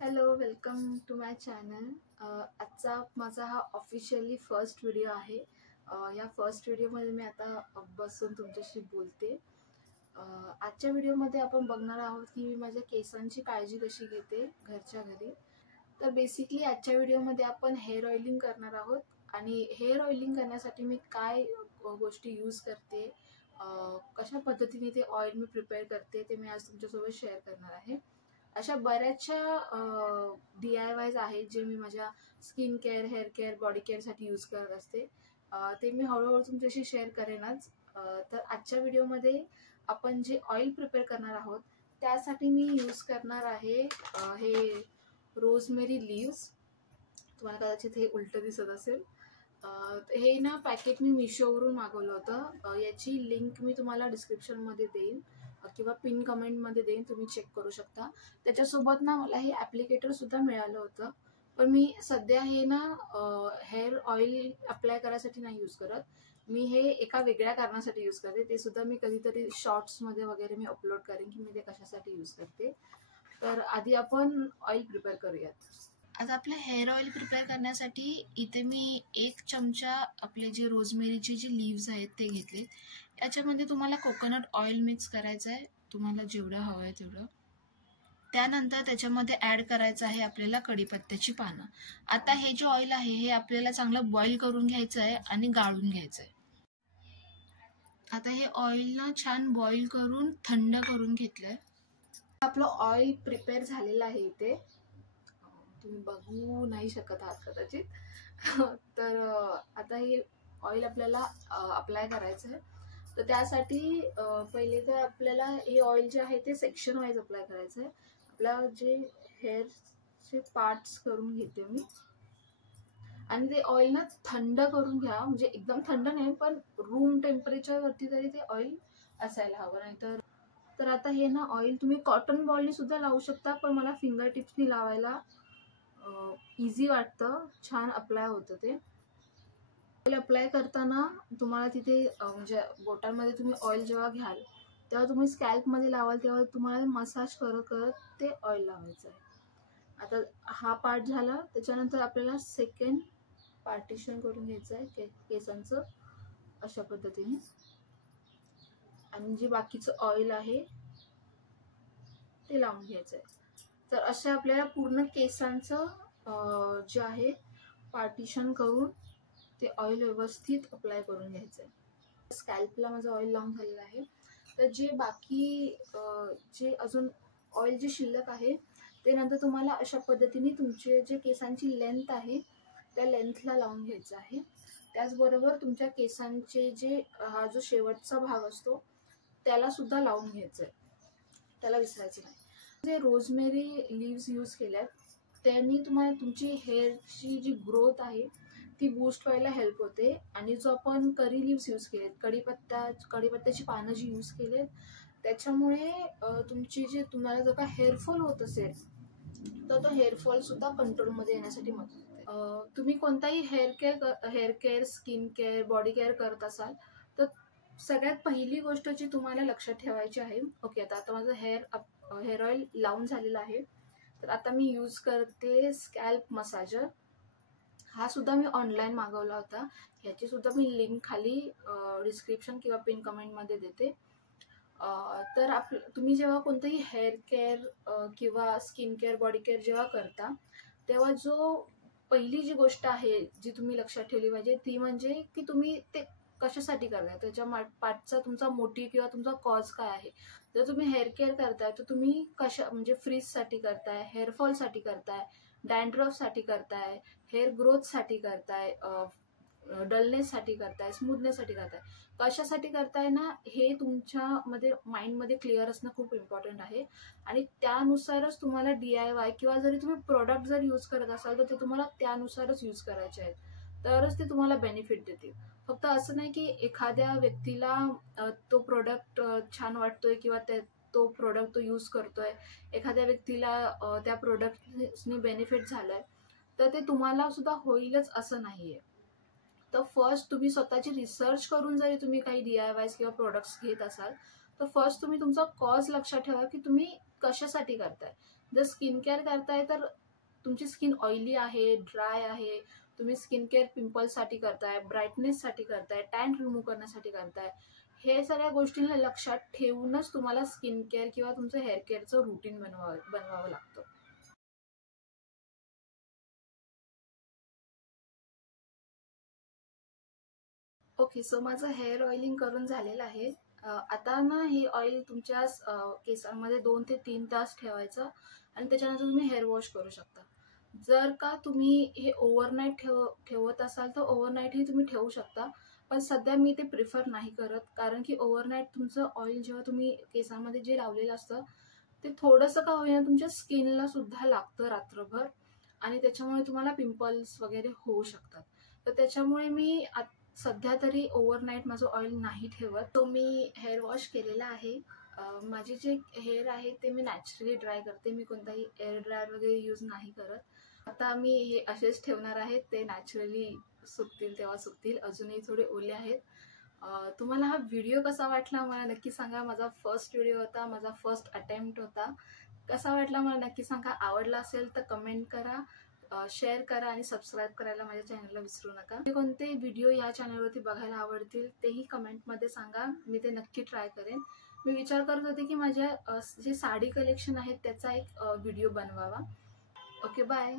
Hello, welcome to my channel. आजचा माझा हा ऑफिशियली फर्स्ट व्हिडिओ आहे. या फर्स्ट व्हिडिओमध्ये मी आता बसून तुमच्याशी बोलते. आजच्या व्हिडिओमध्ये आपण बघणार आहोत की मी माझ्या केसांची काळजी कशी घेते घरच्या घरी. तर बेसिकली आजच्या व्हिडिओमध्ये आपण हेअर ऑइलिंग करणार आहोत आणि हेअर ऑइलिंग करण्यासाठी मी काय गोष्टी यूज करते, कशा पद्धतीने ते ऑइल मी प्रिपेअर करते ते मी आज तुमच्यासोबत शेअर करणार आहे. अशा बऱ्याचशा DIYs आहेत जे मी माझ्या skin care, hair care, body केअरसाठी यूज करत असते. ते मी हळूहळू तुमच्याशी शेअर करेनच. तर आजच्या व्हिडिओमध्ये आपण जे ऑइल प्रिपेअर करणार आहोत त्यासाठी मी यूज करणार आहे हे रोजमेरी लीव्स. तुम्हाला कदाचित हे उलटं दिसत असेल. हे ना पॅकेट मी मिशोवरून मागवलं होतं. याची लिंक मी तुम्हाला डिस्क्रिप्शनमध्ये देईन किंवा पिन कमेंटमध्ये देईन, तुम्ही चेक करू शकता. त्याच्यासोबत ना मला हे ॲप्लिकेटरसुद्धा मिळालं होतं, पण मी सध्या हे ना हेअर ऑइल अप्लाय करायसाठी नाही यूज करत. मी हे एका वेगळ्या कारणासाठी यूज करते. ते सुद्धा मी कधीतरी शॉर्ट्समध्ये वगैरे मी अपलोड करेन की मी ते कशासाठी यूज करते. तर आधी आपण ऑइल प्रिपेअर करूयात. आता आपलं हेअर ऑइल प्रिपेअर करण्यासाठी इथे मी 1 चमचा आपले जे रोजमेरीचे जे लीव्स आहेत ते घेतले. याच्यामध्ये तुम्हाला कोकोनट ऑइल मिक्स करायचं आहे, तुम्हाला जेवढं हवं आहे तेवढं. त्यानंतर त्याच्यामध्ये ॲड करायचं आहे आपल्याला कढीपत्त्याची पानं. आता हे जे ऑइल आहे हे आपल्याला चांगलं बॉईल करून घ्यायचं आहे आणि गाळून घ्यायचं आहे. आता हे ऑइल ना छान बॉईल करून थंड करून घेतलंय. आपलं ऑइल प्रिपेअर झालेलं आहे इथे, तुम्ही बघू नाही शकत आहात कदाचित. तर आता हे ऑइल आपल्याला अप्लाय करायचं आहे. तर त्यासाठी पहिले तर आपल्याला हे ऑइल जे आहे ते सेक्शन वाईज अप्लाय करायचं आहे. आपला जे हेअरचे पार्ट्स करून घेते मी आणि ते ऑइल ना थंड करून घ्या. म्हणजे एकदम थंड नाही, पण रूम टेम्परेचरवरती तरी ते ऑइल असायला हवं. नाहीतर तर आता हे ना ऑइल तुम्ही कॉटन बॉलनी सुद्धा लावू शकता, पण मला फिंगर टिप्सनी लावायला इझी वाटतं, छान अप्लाय होतं ते. ऑइल अप्लाय करताना तुम्हाला तिथे म्हणजे बोटांमध्ये तुम्ही ऑइल जेव्हा घ्याल तेव्हा तुम्ही स्कॅल्पमध्ये लावाल तेव्हा तुम्हाला मसाज करत करत ते ऑइल लावायचं आहे. आता हा पार्ट झाला. त्याच्यानंतर आपल्याला सेकंड पार्टिशन करून घ्यायचं आहे केसांचं अशा पद्धतीने. आणि जे बाकीचं ऑइल आहे ते लावून घ्यायचं आहे. तर अशा आपल्याला पूर्ण केसांचं जे आहे पार्टिशन करून ते ऑइल व्यवस्थित अप्लाय करून घ्यायचं आहे. स्कॅल्पला माझं ऑइल लावून झालेलं आहे. तर जे बाकी जे अजून ऑइल जे शिल्लक आहे ते नंतर तुम्हाला अशा पद्धतीने तुमचे जे केसांची लेंथ आहे त्या लेंथला लावून घ्यायचं आहे. त्याचबरोबर तुमच्या केसांचे जे हा जो शेवटचा भाग असतो त्याला सुद्धा लावून घ्यायचं आहे, त्याला विसरायचं नाही. जे रोजमेरी लीव्स यूज केल्यात त्यांनी तुम्हाला तुमची हेअरची जी ग्रोथ आहे ती बूस्ट व्हायला हेल्प होते. आणि जो आपण करी लीव्स यूज केलेत, कढीपत्त्याची पानं जी यूज केलेत त्याच्यामुळे तुमची जे तुम्हाला जर का हेअरफॉल होत असेल तर तो हेअरफॉल सुद्धा कंट्रोलमध्ये येण्यासाठी मदत होते. तुम्ही कोणताही hair care, skin care, body care करत असाल तर सगळ्यात पहिली गोष्ट जी तुम्हाला लक्षात ठेवायची आहे, ओके आता माझं हेअर ऑइल लावून झालेलं आहे. तर आता मी यूज करते स्कॅल्प मसाजर. हा सुद्धा मी ऑनलाईन मागवला होता. ह्याची सुद्धा मी लिंक खाली डिस्क्रिप्शन किंवा पिन कमेंटमध्ये देते. तर तुम्ही जेव्हा कोणतंही हेअर केअर किंवा स्किन केअर, बॉडी केअर जेव्हा करता तेव्हा पहिली जी गोष्ट आहे जी तुम्ही लक्षात ठेवली पाहिजे ती म्हणजे की तुम्ही ते कशासाठी करताय, त्याच्या पाठचा तुमचा मोटिव्ह किंवा तुमचा कॉज काय आहे. जर तुम्ही हेअर केअर करताय तर तुम्ही म्हणजे फ्रीजसाठी करताय, हेअरफॉलसाठी करताय, डॅन्ड्रफसाठी करताय, हेअर ग्रोथसाठी करताय, डलनेससाठी करताय, स्मूथनेससाठी करताय, कशासाठी करताय ना हे तुमच्यामध्ये माइंडमध्ये क्लिअर असणं खूप इम्पॉर्टंट आहे. आणि त्यानुसारच तुम्हाला DIY किंवा जरी तुम्ही प्रोडक्ट जर यूज करत असाल तर ते तुम्हाला त्यानुसारच यूज करायचे आहेत, तरच ते तुम्हाला बेनिफिट देतील. फक्त असं नाही की एखाद्या व्यक्तीला तो प्रोडक्ट छान वाटतोय किंवा तो प्रोडक्ट तो यूज करतोय, एखाद्या व्यक्तीला त्या प्रोडक्टने बेनिफिट झालाय तर ते तुम्हाला सुद्धा होईलच असं नाहीये. तर फर्स्ट तुम्ही स्वतःची रिसर्च करून जरी तुम्ही काही DIYs किंवा प्रोडक्ट्स घेत असाल तर फर्स्ट तुम्ही तुमचा कॉज लक्षात ठेवा की तुम्ही कशासाठी करताय. जर स्किन केअर करताय तर तुमची स्किन ऑइली आहे, ड्राय आहे, तुम्ही स्किन केअर पिंपल्ससाठी करताय, ब्राईटनेससाठी करताय, टॅन रिमूव्ह करण्यासाठी करताय, हे सगळ्या गोष्टींना लक्षात ठेवूनच तुम्हाला स्किन केअर किंवा तुमचं हेअर केअरचं रुटीन बनवावं लागतं. ओके, सो माझं हेअर ऑइलिंग करून झालेलं आहे. आता ना हे ऑइल तुमच्या केसांमध्ये 2 ते 3 तास ठेवायचं आणि त्याच्यानंतर तुम्ही हेअर वॉश करू शकता. जर का तुम्ही हे ओव्हरनाईट ठेवत असाल तर ओव्हरनाईटही तुम्ही ठेवू शकता, पण सध्या मी ते प्रिफर नाही करत, कारण की ओव्हरनाईट तुमचं ऑइल जेव्हा तुम्ही केसांमध्ये जे लावलेलं असतं ते थोडंसं का होईना तुमच्या स्किनला सुद्धा लागतं रात्रभर आणि त्याच्यामुळे तुम्हाला पिंपल्स वगैरे होऊ शकतात. तर त्याच्यामुळे मी सध्या तरी ओव्हरनाईट माझं ऑइल नाही ठेवत. तो मी हेअर वॉश केलेला आहे. माझे जे हेअर आहे ते मी नॅचरली ड्राय करते. मी कोणताही एअर ड्रायर वगैरे यूज नाही करत. आता मी हे असेच ठेवणार आहे, ते नॅचरली सुकतील तेव्हा सुकतील. अजूनही थोडे ओले आहेत. तुम्हाला हा व्हिडिओ कसा वाटला मला नक्की सांगा. माझा फर्स्ट व्हिडिओ होता, माझा फर्स्ट अटेम्प्ट होता. कसा वाटला मला नक्की सांगा. आवडला असेल तर कमेंट करा, शेअर करा आणि सबस्क्राईब करायला माझ्या चॅनलला विसरू नका. कोणते व्हिडिओ या चॅनलवरती बघायला आवडतील तेही कमेंटमध्ये सांगा, मी ते नक्की ट्राय करेन. मी विचार करत होते की माझ्या जे साडी कलेक्शन आहेत त्याचा एक व्हिडिओ बनवावा. Okay, bye.